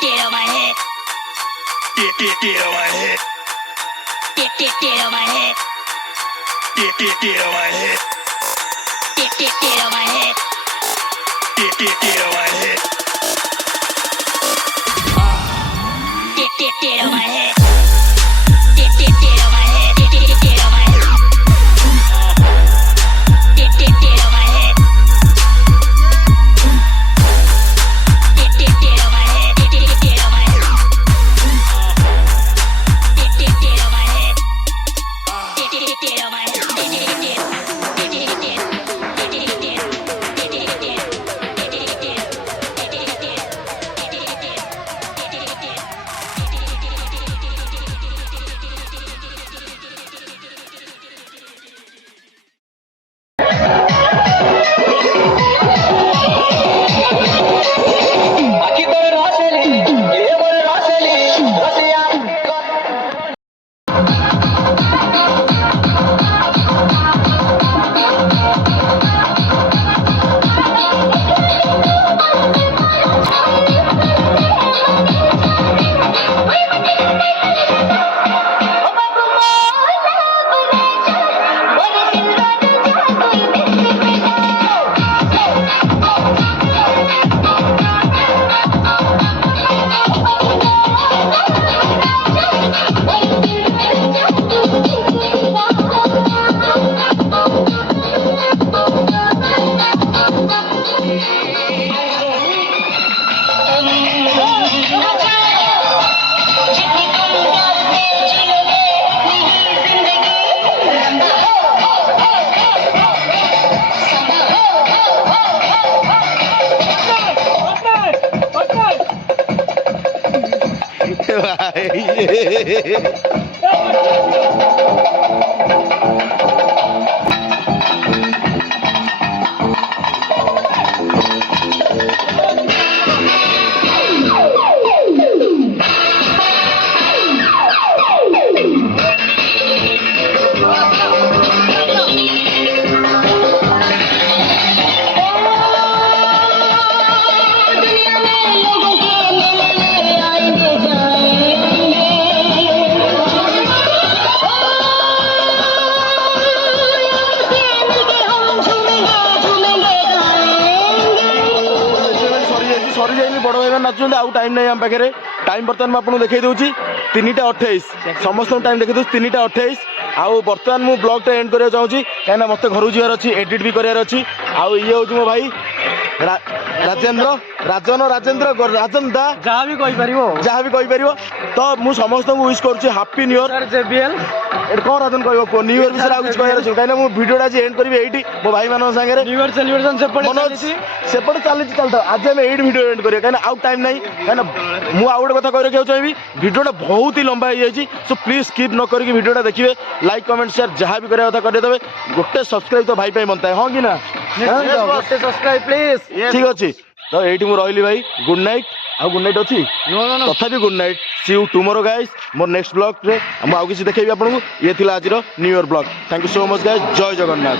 Get on my head. Get on my head. Get on my head. Get on my head. Get on my head. Get on my head. Get on my head. Get on my head. Get on my head. Get on my head. Get on my head. Get on my head. Get on my सरी जाइए बड़ भाई नाचुंट आउ टाइम नहीं आम पाखे टाइम बर्तमान मुझे देखई दूसरी 3:28 समस्त टाइम देखी दूसरी 3:28 आउ बर्तमान मु ब्लॉग टा एंड करने चाहूँगी कहीं मत घर जीवार अच्छी एडिट भी करार अच्छी आउ ये हूँ मो भाई राजेंद्र राजन राजेंद्र राजन दा जहाँ भी कहीपर तो मुझे समस्त विश करुँच हापी न्यू इयर कौन राजन कह न्यू इयर विषय कुछ कह कहीं मुझे भिडियोटा आज एंड करी ये मो भाई मान सागर न्यू इयर सेलिब्रेशन सेपटे चलता आज आम ये भिडियो एंड करें कहीं आउ टाइम ना कहीं मुझे आउ गोटे कथा कह चाहिए भिडियोटा बहुत ही लंबा हो जाए सो प्लीज स्किप न करके भिडियोटा देखिए लाइक कमेंट शेयर जहाँ भी करा कथा करदे गोटे सब्सक्राइब तो भाई बनता है हाँ कि ना गोटे सब्सक्राइब प्लीज ठीक अच्छे तो ये रही भाई गुड नाइट आउ गुड नाइट अच्छी तथा good night see you tomorrow guys मोर नेक्स्ट ब्लॉग रे हम आउ किसी देखेबी आपको ये थिला आज new year blog thank you so much guys जय जगन्नाथ।